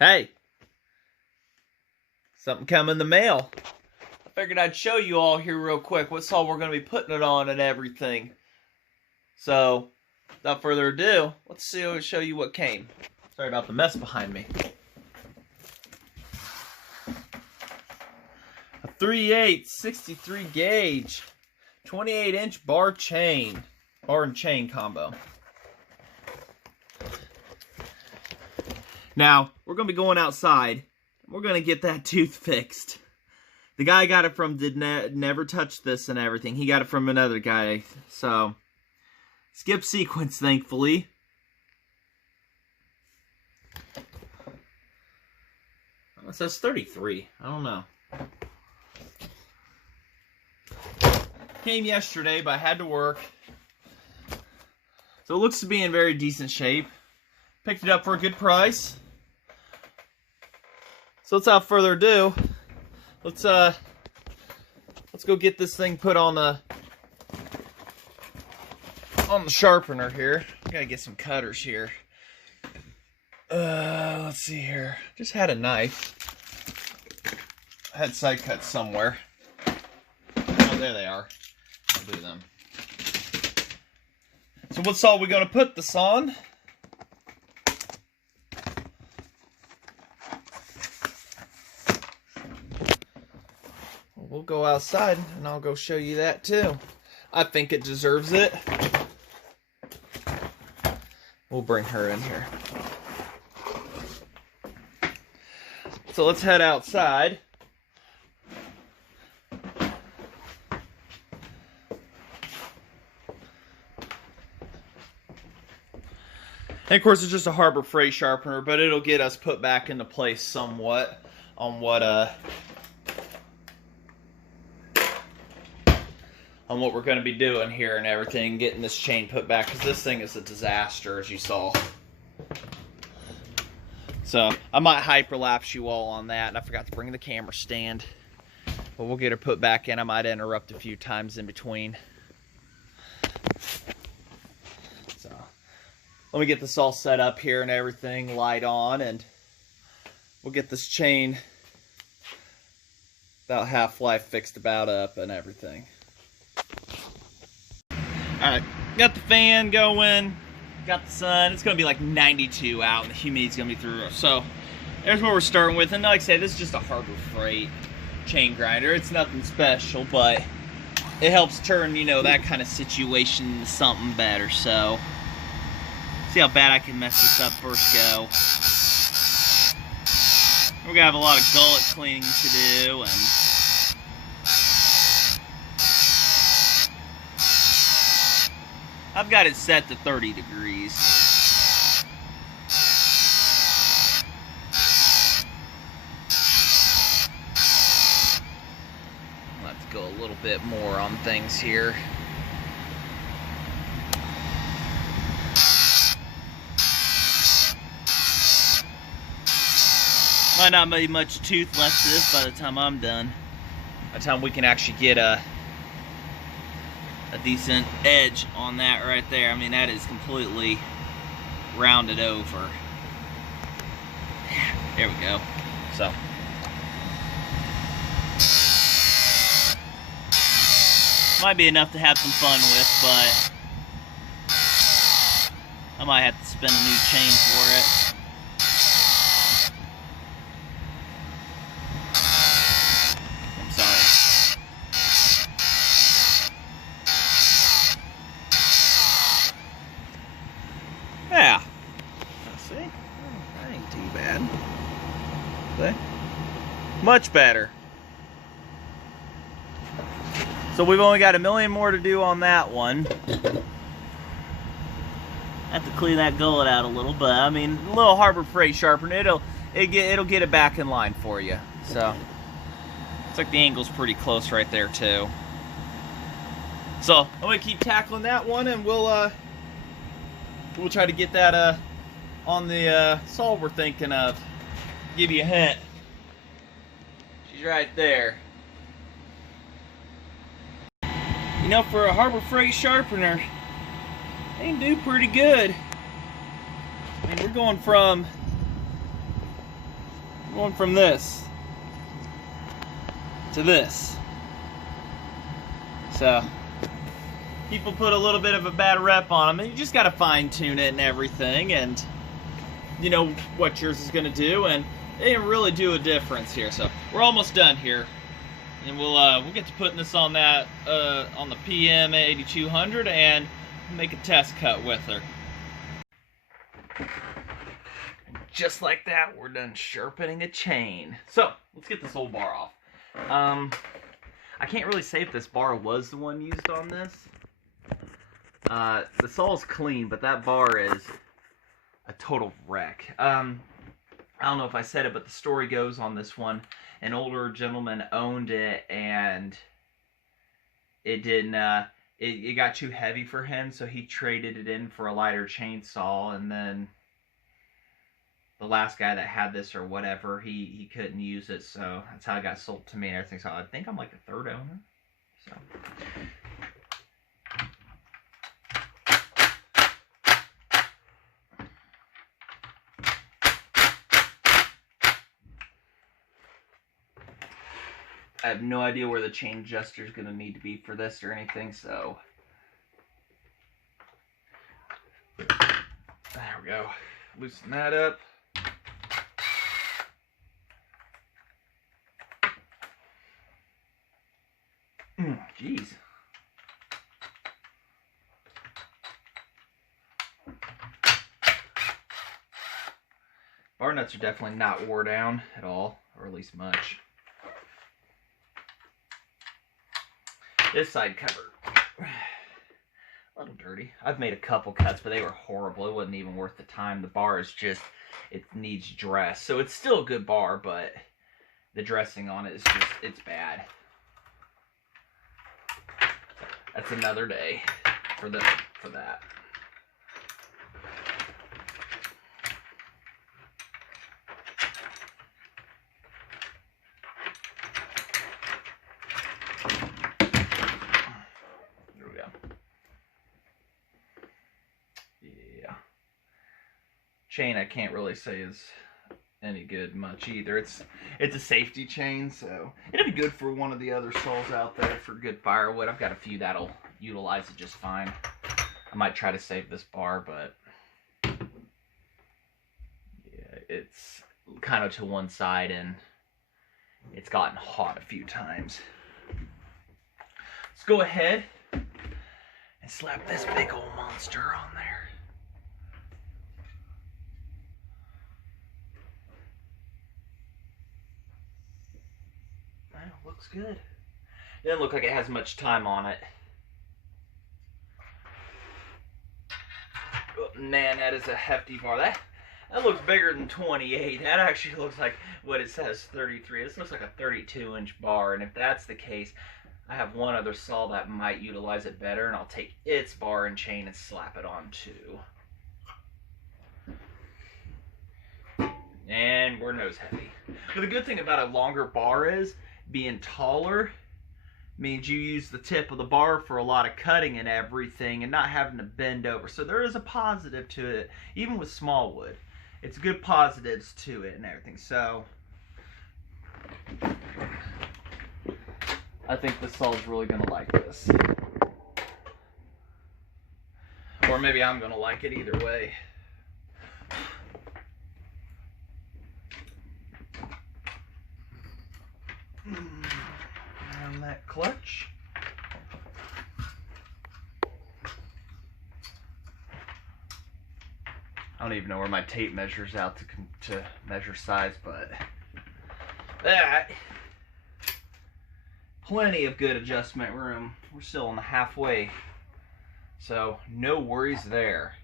Hey, something coming in the mail. I figured I'd show you all here real quick what saw we're going to be putting it on and everything. So, without further ado, let's show you what came. Sorry about the mess behind me. A 3/8 63 gauge 28-inch bar and chain combo. Now, we're going to be going outside. We're going to get that tooth fixed. The guy I got it from never touched this and everything. He got it from another guy. So, skip sequence, thankfully. It says 33. I don't know. Came yesterday, but I had to work. So it looks to be in very decent shape. Picked it up for a good price. So without further ado, let's go get this thing put on the sharpener here. Gotta get some cutters here. Let's see here. Just had a knife. I had side cuts somewhere. Oh, there they are. I'll do them. So what's all we gonna put this on? We'll go outside and I'll go show you that too. I think it deserves it. We'll bring her in here. So let's head outside. And of course it's just a Harbor Freight sharpener, but it'll get us put back into place somewhat on what we're going to be doing here and everything, getting this chain put back, because this thing is a disaster, as you saw. So I might hyperlapse you all on that, and I forgot to bring the camera stand, but we'll get her put back in. I might interrupt a few times in between. So let me get this all set up here and everything, light on, and we'll get this chain about half-life fixed about up and everything. Alright, got the fan going, got the sun. It's going to be like 92 out and the humidity's going to be through. So, there's what we're starting with. And like I said, this is just a Harbor Freight chain grinder. It's nothing special, but it helps turn, you know, that kind of situation into something better. So, see how bad I can mess this up first go. We're going to have a lot of gullet cleaning to do, and I've got it set to 30 degrees. Let's go a little bit more on things here. Might not be much tooth left to this by the time I'm done. By the time we can actually get a decent edge on that right there. I mean, that is completely rounded over. There we go. So, might be enough to have some fun with, but I might have to spend a new chain for it. Yeah. See? That ain't too bad. See? Much better. So we've only got a million more to do on that one. Have to clean that gullet out a little, but I mean, a little Harbor Freight sharpener, it'll get it back in line for you. So it's like the angle's pretty close right there too. So I'm gonna keep tackling that one, and we'll try to get that on the saw we're thinking of. Give you a hint. She's right there. You know, for a Harbor Freight sharpener, they do pretty good. I mean, we're going from Going from this to this. So people put a little bit of a bad rep on them, and you just got to fine tune it and everything, and you know what yours is going to do, and they didn't really do a difference here. So we're almost done here, and we'll get to putting this on that on the PM 8200 and make a test cut with her. Just like that, we're done sharpening a chain. So let's get this old bar off. I can't really say if this bar was the one used on this. The saw's clean, but that bar is a total wreck. I don't know if I said it, but the story goes on this one, an older gentleman owned it, and it didn't, it got too heavy for him, so he traded it in for a lighter chainsaw, and then the last guy that had this or whatever, he couldn't use it, so that's how it got sold to me and everything. So I think I'm like the third owner. So I have no idea where the chain adjuster is going to need to be for this or anything, so there we go. Loosen that up. Jeez. Bar nuts are definitely not wore down at all, or at least much. This side cover, a little dirty. I've made a couple cuts, but they were horrible. It wasn't even worth the time. The bar is just, it needs dress. So it's still a good bar, but the dressing on it is just, it's bad. That's another day for that. There we go. Yeah. Chain I can't really say is any good much either. It's a safety chain, so it'll be good for one of the other saws out there for good firewood. I've got a few that'll utilize it just fine. I might try to save this bar, but yeah, it's kind of to one side and it's gotten hot a few times. Let's go ahead and slap this big old monster on there. Looks good. Doesn't look like it has much time on it. Oh, man, that is a hefty bar. That looks bigger than 28. That actually looks like what it says, 33. This looks like a 32-inch bar, and if that's the case, I have one other saw that might utilize it better, and I'll take its bar and chain and slap it on too. And we're nose heavy. But the good thing about a longer bar is, being taller means you use the tip of the bar for a lot of cutting and everything and not having to bend over. So there is a positive to it, even with small wood. It's good positives to it and everything. So I think the saw's really going to like this. Or maybe I'm going to like it either way. And that clutch. I don't even know where my tape measures out to measure size, but that, plenty of good adjustment room. We're still on the halfway, so no worries there.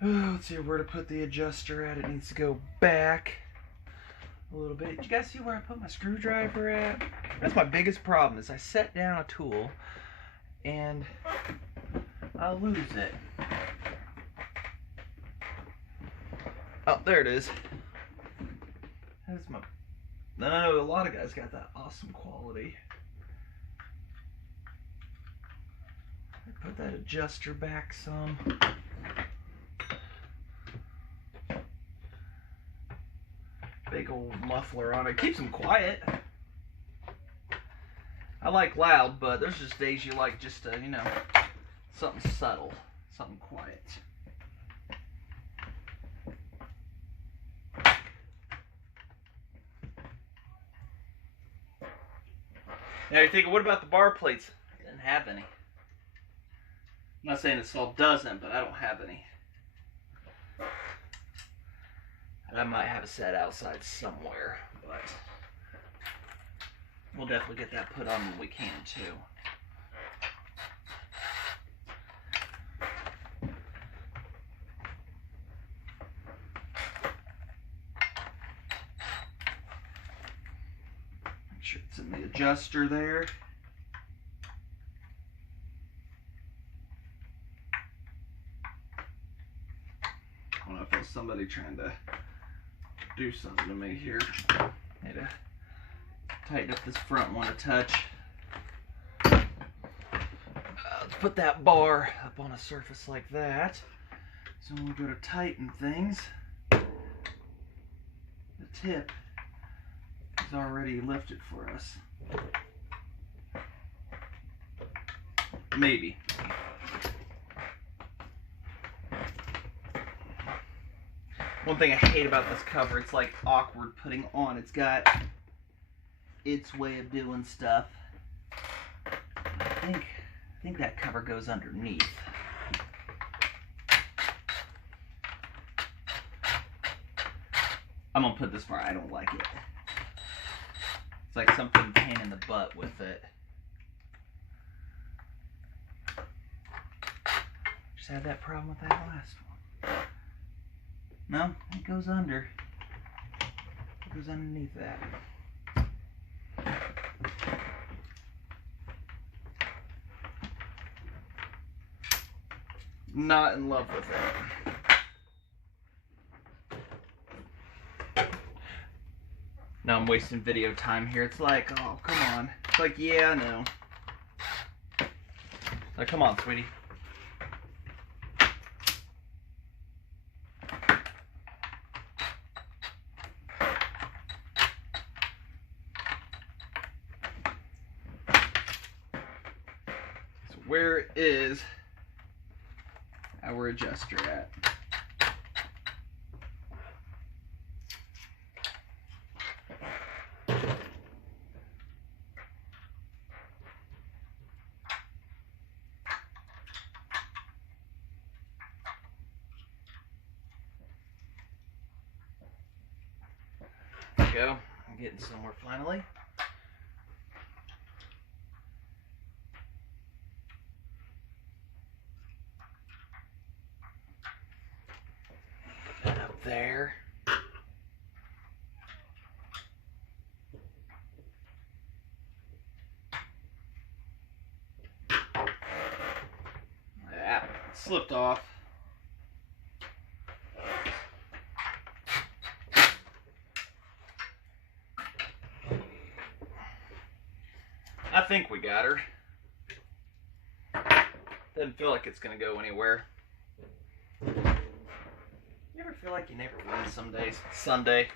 Let's see where to put the adjuster at. It needs to go back a little bit. Did you guys see where I put my screwdriver at? That's my biggest problem, is I set down a tool and I lose it. Oh, there it is. That's my... I know a lot of guys got that awesome quality. Put that adjuster back some. big old muffler on it. Keeps them quiet. I like loud, but there's just days you like just, you know, something subtle, something quiet. Now you're thinking, what about the bar plates? I didn't have any. I'm not saying this all doesn't, but I don't have any. I might have a set outside somewhere, but we'll definitely get that put on when we can too. Make sure it's in the adjuster there. I don't know if it's somebody trying to do something to me here. Need to tighten up this front one a touch. Let's put that bar up on a surface like that. So when we go to tighten things, the tip is already lifted for us. Maybe. One thing I hate about this cover, it's like awkward putting on. It's got its way of doing stuff. I think that cover goes underneath. I'm gonna put this far. I don't like it. It's like something pain in the butt with it. Just had that problem with that last one. No, it goes under. It goes underneath that. Not in love with it. Now I'm wasting video time here. It's like, oh, come on. It's like, yeah, I know. Like, come on, sweetie. So where is our adjuster at? There we go. I'm getting somewhere finally. Put that up there. That slipped off. I think we got her. Doesn't feel like it's gonna go anywhere. You ever feel like you never win some days? Sunday.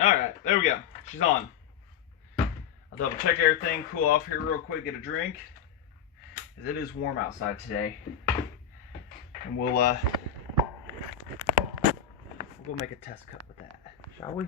Alright, there we go. She's on. I'll double check everything, cool off here real quick, get a drink. Because it is warm outside today. And we'll go make a test cut with that, shall we?